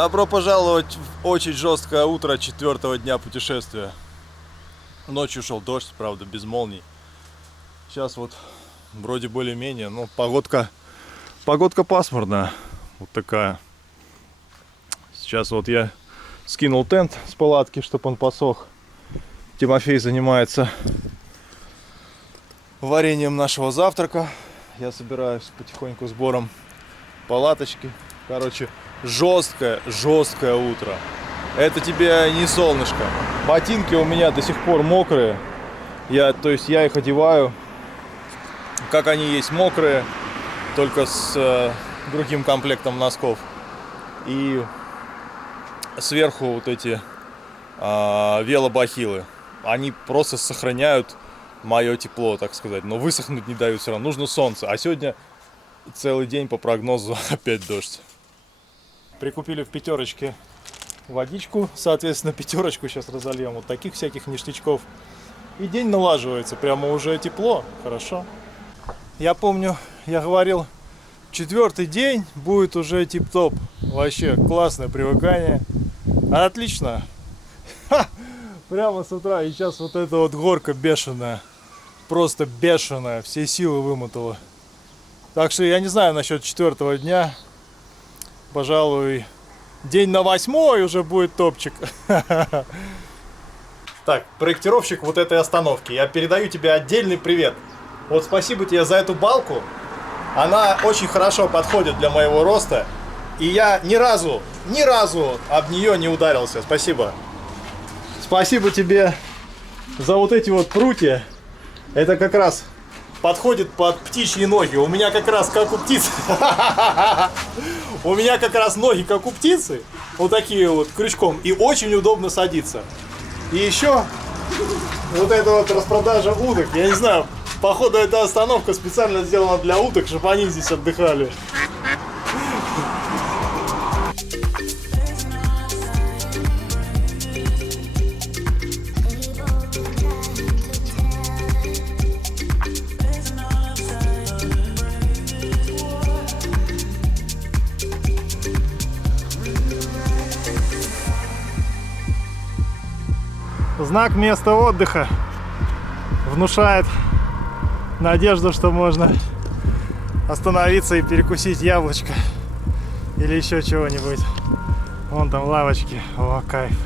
Добро пожаловать в очень жесткое утро 4-го дня путешествия. Ночью шел дождь, правда, без молний. Сейчас вот вроде более-менее, но погодка пасмурная. Вот такая. Сейчас вот я скинул тент с палатки, чтобы он посох. Тимофей занимается вареньем нашего завтрака. Я собираюсь потихоньку сбором палаточки. Короче, жесткое утро. Это тебе не солнышко. Ботинки у меня до сих пор мокрые. Я их одеваю, как они есть, мокрые, только с другим комплектом носков. И сверху вот эти велобахилы. Они просто сохраняют мое тепло, так сказать. Но высохнуть не дают все равно. Нужно солнце. А сегодня целый день по прогнозу опять дождь. Прикупили в пятерочке водичку. Соответственно, пятерочку сейчас разольем. Вот таких всяких ништячков. И день налаживается. Прямо уже тепло. Хорошо. Я помню, я говорил, 4-й день будет уже тип-топ. Вообще классное привыкание. Отлично. Ха! Прямо с утра. И сейчас вот эта вот горка бешеная. Просто бешеная. Все силы вымотала. Так что я не знаю насчет 4-го дня. Пожалуй, день на 8-й уже будет топчик. Так, проектировщик вот этой остановки. Я передаю тебе отдельный привет. Вот спасибо тебе за эту балку. Она очень хорошо подходит для моего роста. И я ни разу об нее не ударился. Спасибо. Спасибо тебе за вот эти вот прутья. Это как раз подходит под птичьи ноги. У меня как раз как у птицы. У меня как раз ноги как у птицы. Вот такие вот крючком. И очень удобно садиться. И еще вот эта вот распродажа уток. Я не знаю, походу эта остановка специально сделана для уток, чтобы они здесь отдыхали. Знак места отдыха внушает надежду, что можно остановиться и перекусить яблочко или еще чего-нибудь. Вон там лавочки. О, кайф.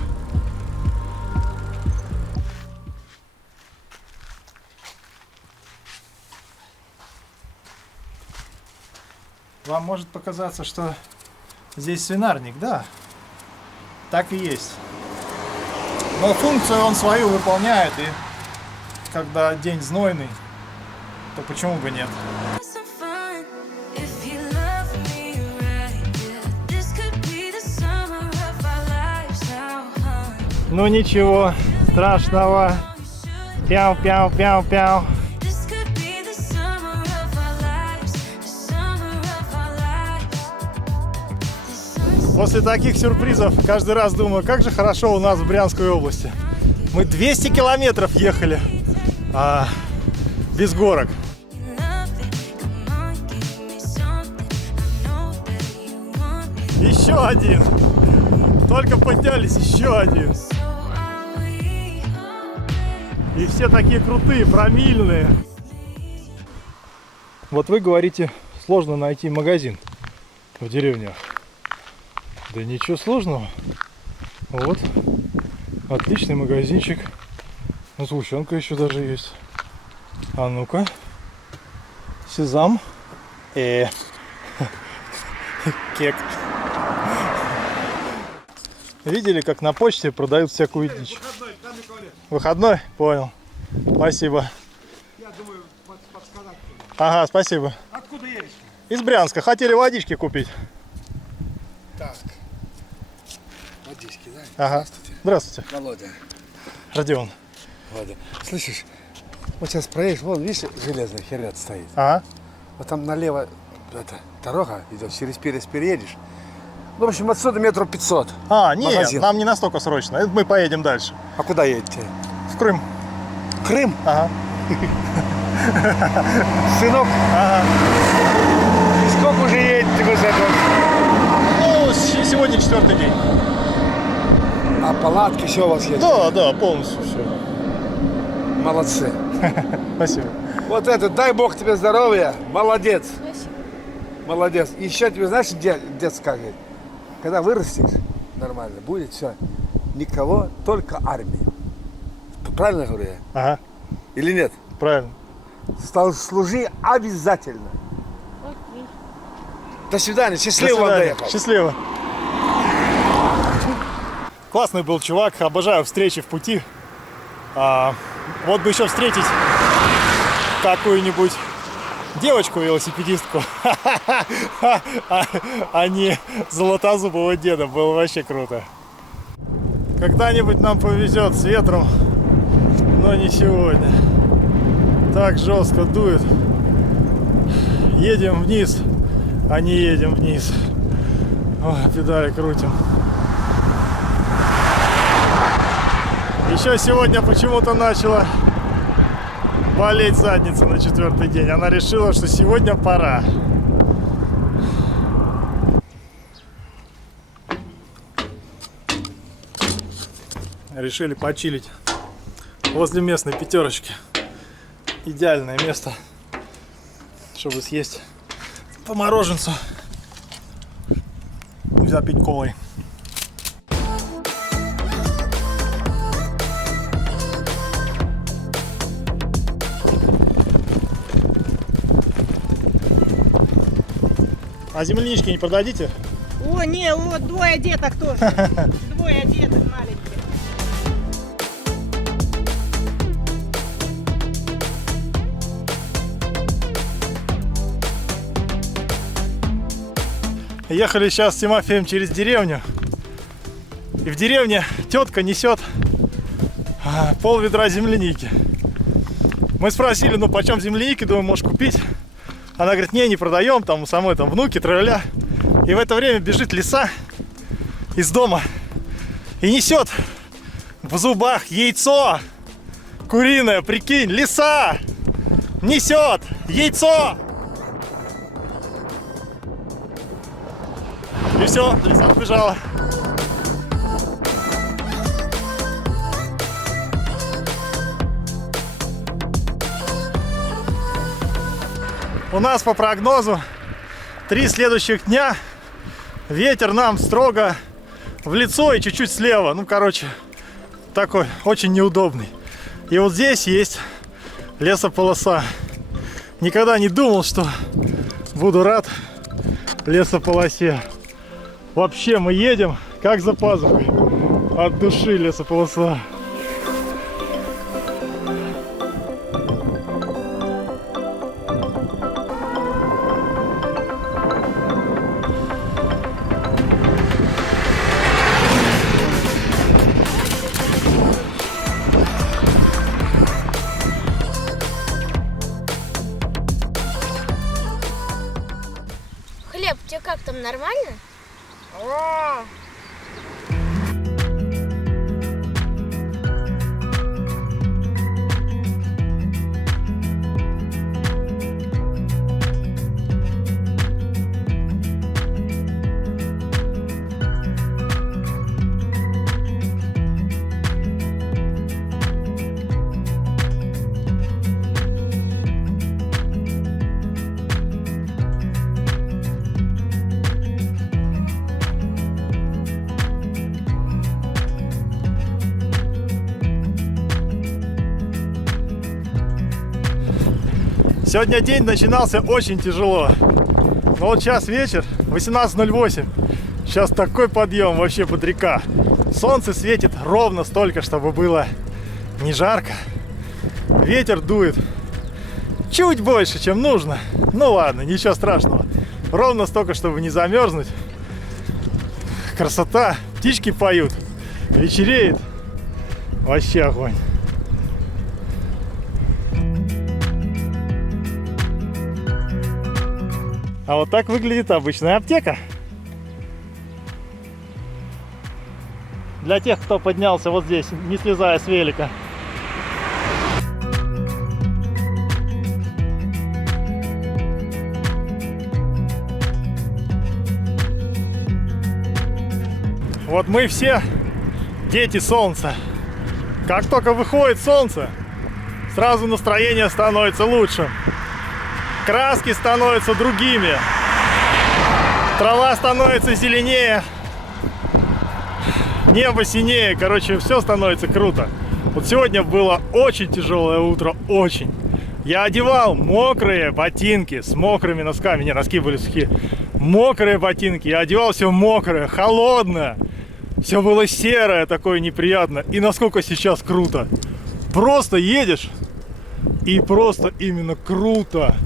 Вам может показаться, что здесь свинарник, да? Так и есть. Но функцию он свою выполняет, и когда день знойный, то почему бы нет? Ну ничего страшного. Пяу-пяу-пяу-пяу. После таких сюрпризов каждый раз думаю, как же хорошо у нас в Брянской области. Мы 200 километров ехали без горок. Еще один. Только поднялись, еще один. И все такие крутые, промильные. Вот вы говорите, сложно найти магазин в деревнях. Да ничего сложного. Вот. Отличный магазинчик. Сгущенка еще даже есть. А ну-ка. Сезам. Кек. Видели, как на почте продают всякую дичь? Выходной? Понял. Спасибо. Я думаю, подсказать. Ага, спасибо. Откуда едешь? Из Брянска. Хотели водички купить. Так. Водички, да? Ага. Здравствуйте. Здравствуйте. Володя. Родион. Володя. Слышишь, вот сейчас проедешь, вон, видишь, железная херня стоит. Ага. Вот там налево дорога идет, через перец переедешь. Ну, в общем, отсюда метров 500. Нет, магазин. нам не настолько срочно. Это мы поедем дальше. А куда едете? В Крым. Крым? Ага. Сынок? Ага. И сколько уже едете вы с этого? Ну, сегодня 4-й день. А палатки, все у вас есть? Да, полностью все. Молодцы. Спасибо. Вот это, дай Бог тебе здоровья. Молодец. Спасибо. Молодец. Еще тебе, знаешь, дед скажет, когда вырастешь нормально, будет все. Никого, только армия. Правильно говорю я? Ага, Или нет? правильно. Служи обязательно. Окей. До свидания. До Счастливо вам свидания. доехал. Счастливо. Классный был чувак, обожаю встречи в пути. Вот бы еще встретить какую-нибудь девочку-велосипедистку, а не золотозубого деда. Было вообще круто. Когда-нибудь нам повезет с ветром, но не сегодня. Так жестко дует. Едем вниз, а не едем вниз. О, педали крутим. Еще сегодня почему-то начала болеть задница на 4-й день. Она решила, что сегодня пора. Решили почилить возле местной пятерочки. Идеальное место, чтобы съесть по мороженцу и запить колой. А землянички не продадите? О, не, вот двое деток тоже. Двое деток маленьких. Ехали сейчас с Тимофеем через деревню. И в деревне тетка несет пол-ведра земляники. Мы спросили, ну почем земляники, думаю, можешь купить. Она говорит, не продаем, там у самой там внуки, тролля. И в это время бежит лиса из дома и несет в зубах яйцо куриное, прикинь, лиса несет яйцо. И все, лиса убежала. У нас по прогнозу 3 следующих дня ветер нам строго в лицо и чуть-чуть слева. Ну, короче, такой очень неудобный. И вот здесь есть лесополоса. Никогда не думал, что буду рад лесополосе. Вообще мы едем как за пазухой. От души лесополоса. Хлеб, тебе как там, нормально? О, Сегодня день начинался очень тяжело. Но вот сейчас вечер, 18:08. Сейчас такой подъем вообще под река. Солнце светит ровно столько, чтобы было не жарко. Ветер дует чуть больше, чем нужно. Ну ладно, ничего страшного. Ровно столько, чтобы не замерзнуть. Красота. Птички поют. Вечереет. Вообще огонь. А вот так выглядит обычная аптека. Для тех, кто поднялся вот здесь, не слезая с велика. Вот мы все дети солнца. Как только выходит солнце, сразу настроение становится лучшим. Краски становятся другими. Трава становится зеленее. Небо синее. Короче, все становится круто. Вот сегодня было очень тяжелое утро. Очень. Я одевал мокрые ботинки с мокрыми носками. Не, носки были сухие. Мокрые ботинки. Я одевал все мокрое, холодное. Все было серое, такое неприятно. И насколько сейчас круто. Просто едешь. И просто именно круто.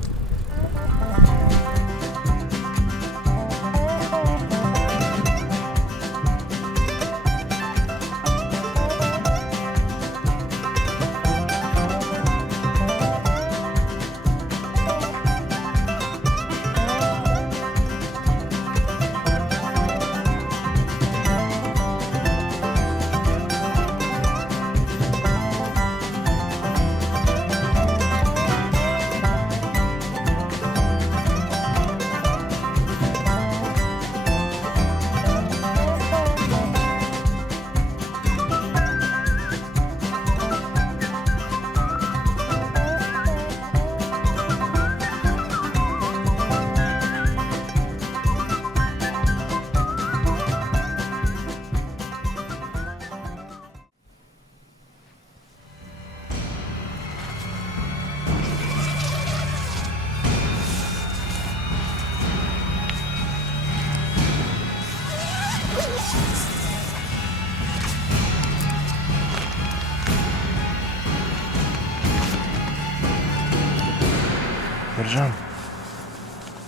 Ержан.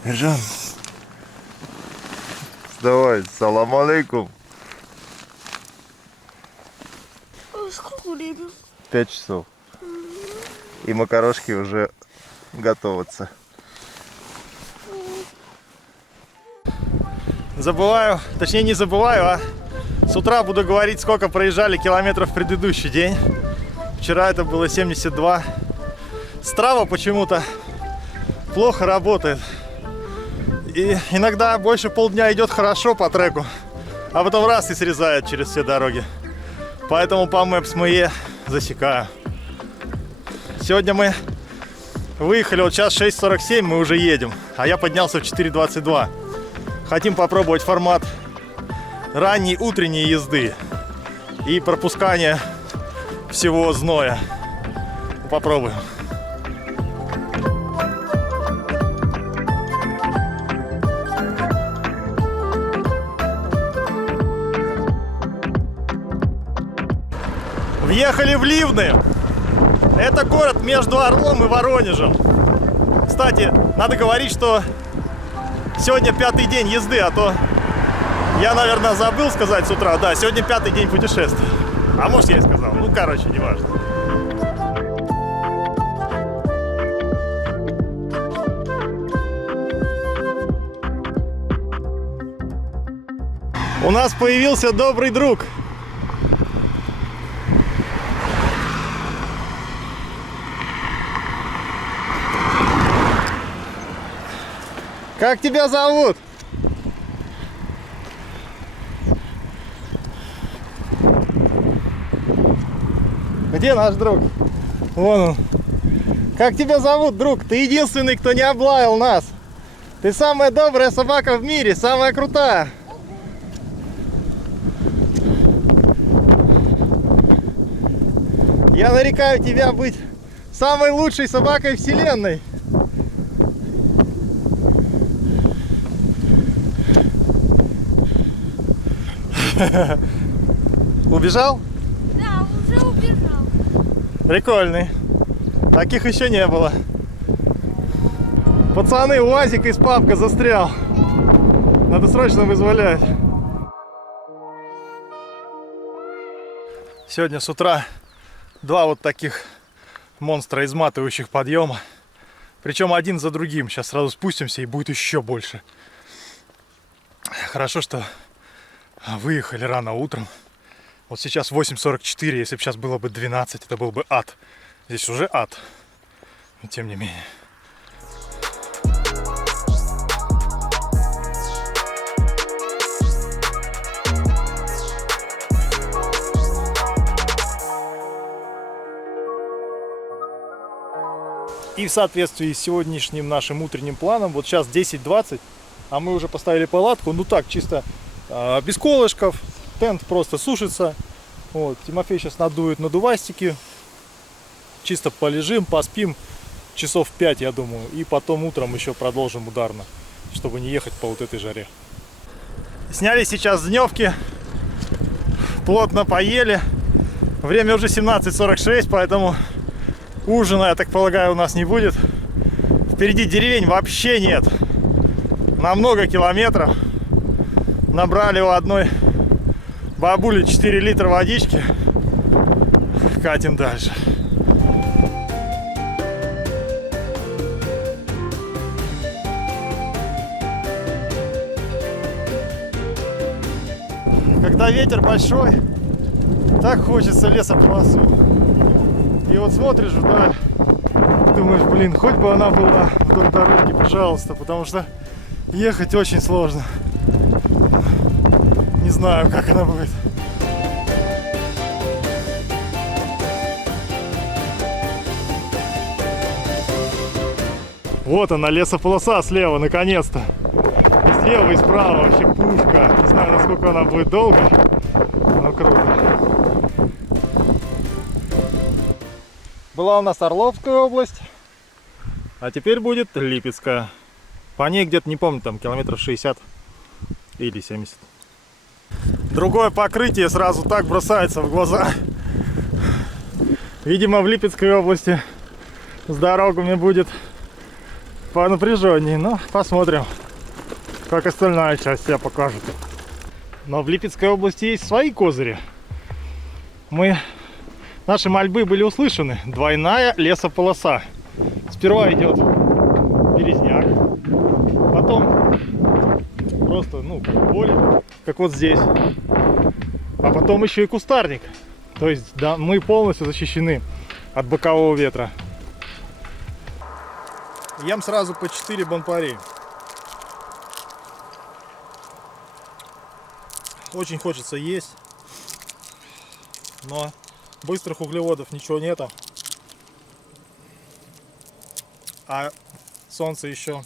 Ержан. Давай, салам алейкум. Сколько времени? 5 часов. И макарошки уже готовятся. Забываю, точнее не забываю, а с утра буду говорить, сколько проезжали километров в предыдущий день. Вчера это было 72. Strava почему-то плохо работает. И иногда больше полдня идет хорошо по треку, а потом раз и срезает через все дороги. Поэтому по Maps.me засекаю. Сегодня мы выехали, вот сейчас 6:47, мы уже едем, а я поднялся в 4:22. Хотим попробовать формат ранней утренней езды и пропускания всего зноя. Попробуем. Въехали в Ливны. Это город между Орлом и Воронежем. Кстати, надо говорить, что сегодня 5-й день езды, а то я, наверное, забыл сказать с утра. Да, сегодня 5-й день путешествия. А может, я и сказал. Ну, короче, неважно. У нас появился добрый друг. Как тебя зовут? Где наш друг? Вон он. Как тебя зовут, друг? Ты единственный, кто не облаял нас. Ты самая добрая собака в мире, самая крутая. Я нарекаю тебя быть самой лучшей собакой вселенной. Убежал? Да, уже убежал. Прикольный. Таких еще не было. Пацаны, УАЗик из папка застрял. Надо срочно вызволять. Сегодня с утра два вот таких монстра изматывающих подъема. Причем один за другим. Сейчас сразу спустимся и будет еще больше. Хорошо, что выехали рано утром. Вот сейчас 8:44, если бы сейчас было бы 12, это был бы ад. Здесь уже ад. Но тем не менее. И в соответствии с сегодняшним нашим утренним планом, вот сейчас 10:20, а мы уже поставили палатку, ну так, чисто без колышков, тент просто сушится. Вот, Тимофей сейчас надует надувастики, чисто полежим, поспим часов 5, я думаю, и потом утром еще продолжим ударно, чтобы не ехать по вот этой жаре. Сняли сейчас дневки, плотно поели, время уже 17:46, поэтому ужина, я так полагаю, у нас не будет. Впереди деревень вообще нет. На много километров. Набрали у одной бабули 4 литра водички. Катим дальше. Когда ветер большой, так хочется лесополосу. И вот смотришь вдаль, думаешь, блин, хоть бы она была вдоль дороги, пожалуйста, потому что ехать очень сложно. Не знаю, как она будет. Вот она, лесополоса слева, наконец-то. И слева, и справа вообще пушка. Не знаю, насколько она будет долго, но круто. Была у нас Орловская область, а теперь будет Липецкая. По ней где-то, не помню, там километров 60 или 70. Другое покрытие сразу так бросается в глаза. Видимо, в Липецкой области с дорогами будет понапряженнее, но посмотрим, как остальная часть себя покажет. Но в Липецкой области есть свои козыри. Наши мольбы были услышаны. Двойная лесополоса. Сперва идет березняк, потом просто, как поле, как вот здесь, а потом еще и кустарник. То есть, да, мы полностью защищены от бокового ветра. Ем сразу по 4 бонпари. Очень хочется есть, но быстрых углеводов ничего нету. А солнце еще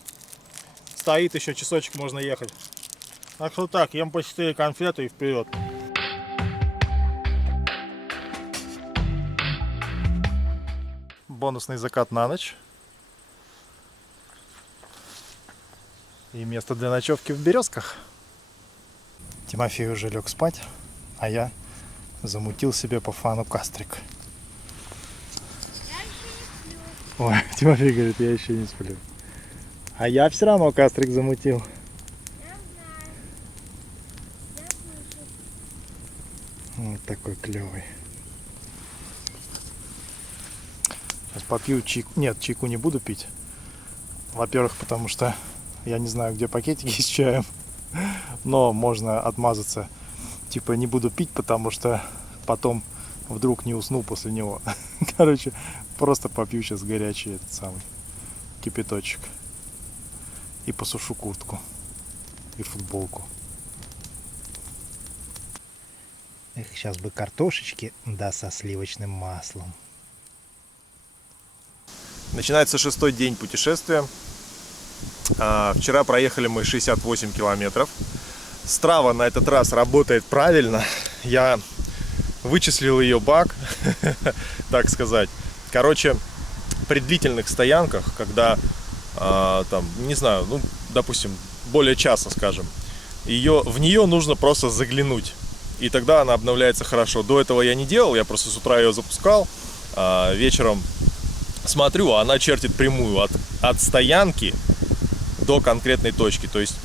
стоит, еще часочек можно ехать. Так что так, ем по 4 конфеты и вперед. Бонусный закат на ночь. И место для ночевки в Березках. Тимофей уже лег спать, а я замутил себе по фану кастрик. Ой, Тимофей говорит, я еще не сплю. А я все равно кастрик замутил. Вот такой клевый. Сейчас попью чайку. Нет, чайку не буду пить. Во-первых, потому что я не знаю, где пакетики с чаем. Но можно отмазаться. Типа не буду пить, потому что потом вдруг не усну после него. Короче, просто попью сейчас горячий этот самый кипяточек. И посушу куртку. И футболку. Эх, сейчас бы картошечки, да со сливочным маслом. Начинается 6-й день путешествия. Вчера проехали мы 68 километров. Strava на этот раз работает правильно. Я вычислил ее баг, так сказать. Короче, при длительных стоянках, когда там, не знаю, допустим, более часа, скажем, в нее нужно просто заглянуть. И тогда она обновляется хорошо. До этого я не делал, я просто с утра ее запускал, вечером смотрю, а она чертит прямую от стоянки до конкретной точки. То есть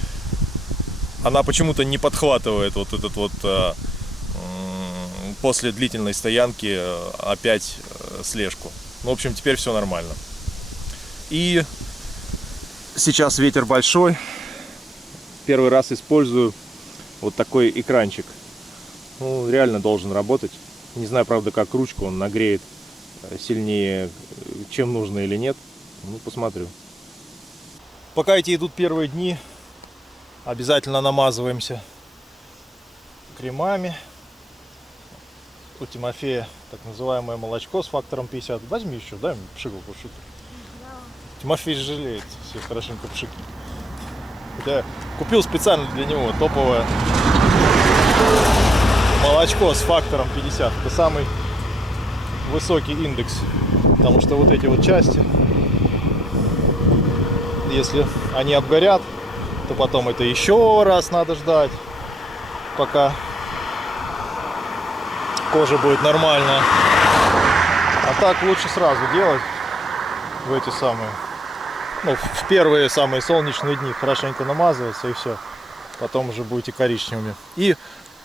она почему-то не подхватывает вот этот вот после длительной стоянки опять слежку. В общем, теперь все нормально. И сейчас ветер большой. Первый раз использую вот такой экранчик. Реально должен работать. Не знаю, правда, как ручку он нагреет сильнее, чем нужно или нет. Посмотрю. Пока эти идут первые дни, обязательно намазываемся кремами. У Тимофея так называемое молочко с фактором 50. Возьми еще, дай мне пшикалку, шутер. Тимофей жалеет, все хорошенько пшикнет. Хотя купил специально для него топовое молочко с фактором 50. Это самый высокий индекс. Потому что вот эти вот части, если они обгорят, то потом это еще раз надо ждать, пока кожа будет нормальная. А так лучше сразу делать в эти самые, ну, в первые самые солнечные дни хорошенько намазываться и все. Потом уже будете коричневыми. И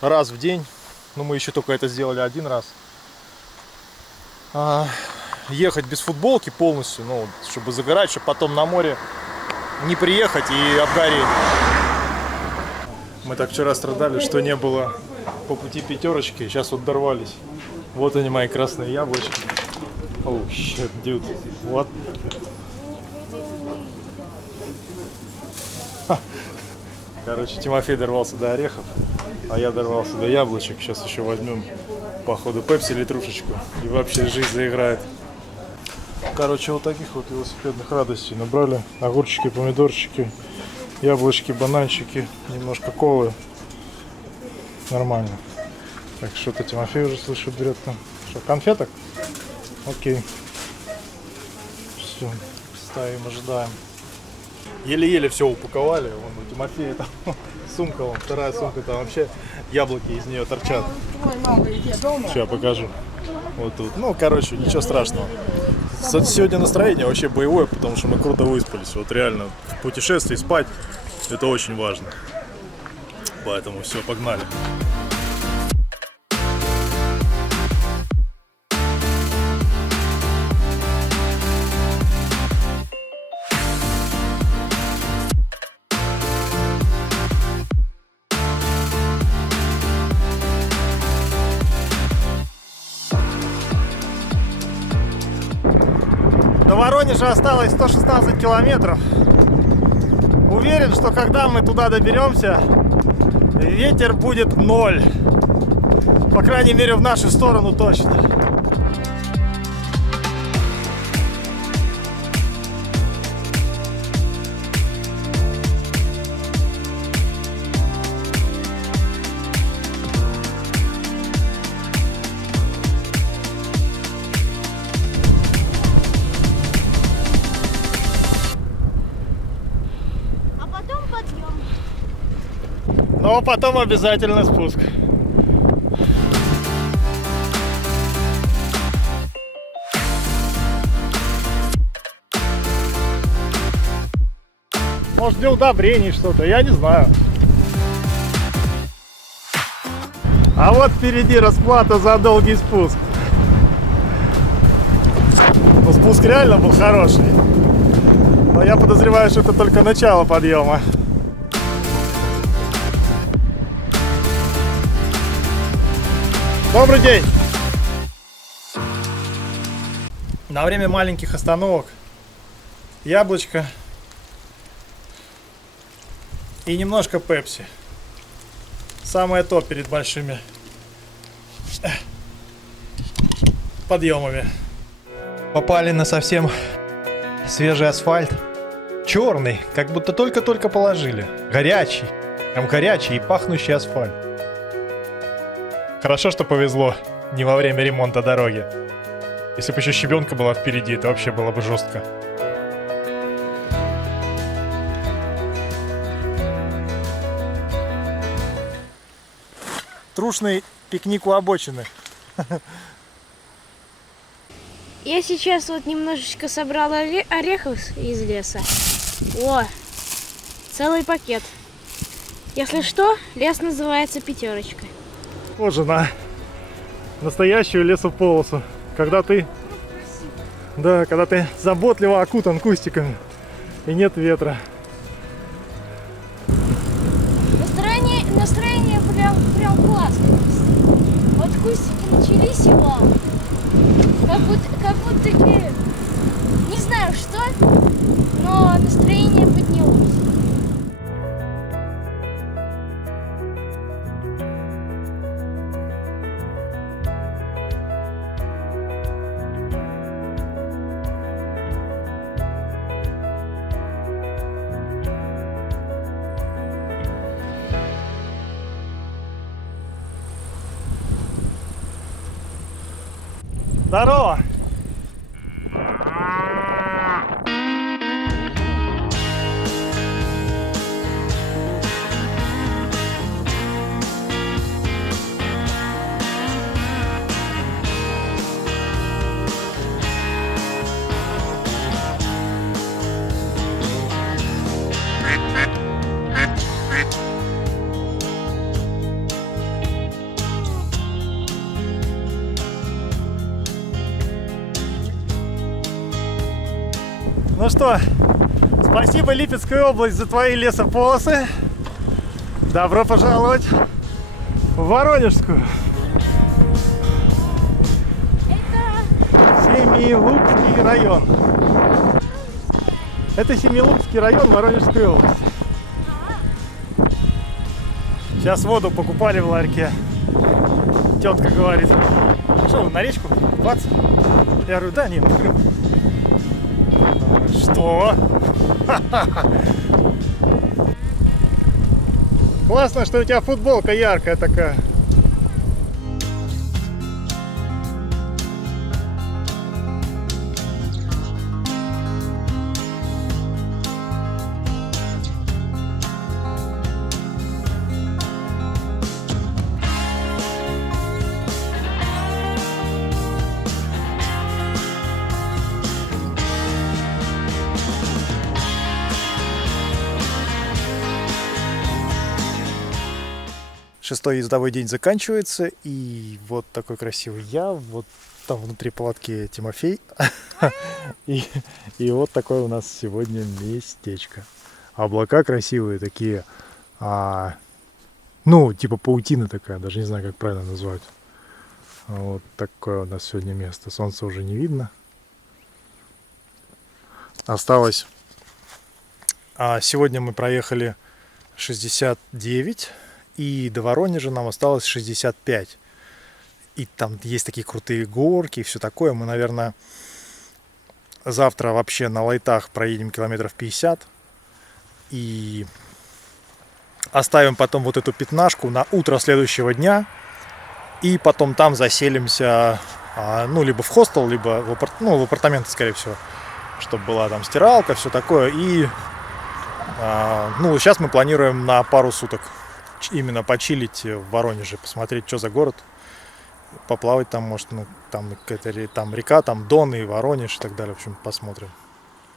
раз в день, ну мы еще только это сделали один раз, ехать без футболки полностью, ну, чтобы загорать, чтобы потом на море не приехать и обгореть. Мы так вчера страдали, что не было по пути пятерочки, сейчас вот дорвались. Вот они, мои красные яблочки. Оу, shit, dude. Вот. Короче, Тимофей дорвался до орехов, а я дорвался до яблочек. Сейчас еще возьмем, походу, пепси литрушечку, и вообще жизнь заиграет. Короче, вот таких вот велосипедных радостей набрали. Огурчики, помидорчики, яблочки, бананчики, немножко колы. Нормально. Так, что-то Тимофей уже, слышу, берет там. Что, конфеток? Окей. Все, стоим, ожидаем. Еле-еле все упаковали. Вон у Тимофея там сумка, вон, вторая сумка, там вообще яблоки из нее торчат. Сейчас я покажу. Вот тут. Ну, короче, ничего страшного. Сегодня настроение вообще боевое, потому что мы круто выспались. Вот реально в путешествии спать это очень важно. Поэтому все, погнали. До Воронежа осталось 116 километров. Уверен, что когда мы туда доберемся, ветер будет 0. По крайней мере, в нашу сторону точно. Но потом обязательно спуск. Может, для удобрений что-то, я не знаю. А вот впереди расплата за долгий спуск. Ну, спуск реально был хороший. Но я подозреваю, что это только начало подъема. Добрый день! На время маленьких остановок яблочко и немножко пепси. Самое то перед большими подъемами. Попали на совсем свежий асфальт. Черный, как будто только-только положили. Горячий, прям горячий и пахнущий асфальт. Хорошо, что повезло не во время ремонта дороги. Если бы еще щебенка была впереди, это вообще было бы жестко. Трушный пикник у обочины. Я сейчас вот немножечко собрала орехов из леса. О, целый пакет. Если что, лес называется пятерочкой. Похоже на настоящую лесополосу. Когда ты заботливо окутан кустиками и нет ветра. Настроение прям классное. Вот кустики начались его, как будто не знаю что, но настроение поднялось. Здорово! Ну что, спасибо, Липецкая область, за твои лесополосы. Добро пожаловать в Воронежскую. Семилукский район. Это Семилукский район Воронежской области. Сейчас воду покупали в ларьке. Тетка говорит: что, вы на речку купаться? Я говорю: да, нет, в Крым. Что? Классно, что у тебя футболка яркая такая. Шестой ездовой день заканчивается, и вот такой красивый я, вот там внутри палатки Тимофей, и вот такое у нас сегодня местечко. Облака красивые такие, ну, типа паутина такая, даже не знаю, как правильно назвать. Вот такое у нас сегодня место. Солнца уже не видно. Осталось... Сегодня мы проехали 69, и до Воронежа нам осталось 65. И там есть такие крутые горки и все такое. Мы, наверное, завтра вообще на лайтах проедем километров 50. И оставим потом вот эту пятнашку на утро следующего дня. И потом там заселимся, ну, либо в хостел, либо в апартаменты, скорее всего. Чтобы была там стиралка, все такое. И, ну, сейчас мы планируем на пару суток именно почилить в Воронеже, посмотреть, что за город, поплавать там, может, ну, там река, там Дон и Воронеж и так далее, в общем, посмотрим.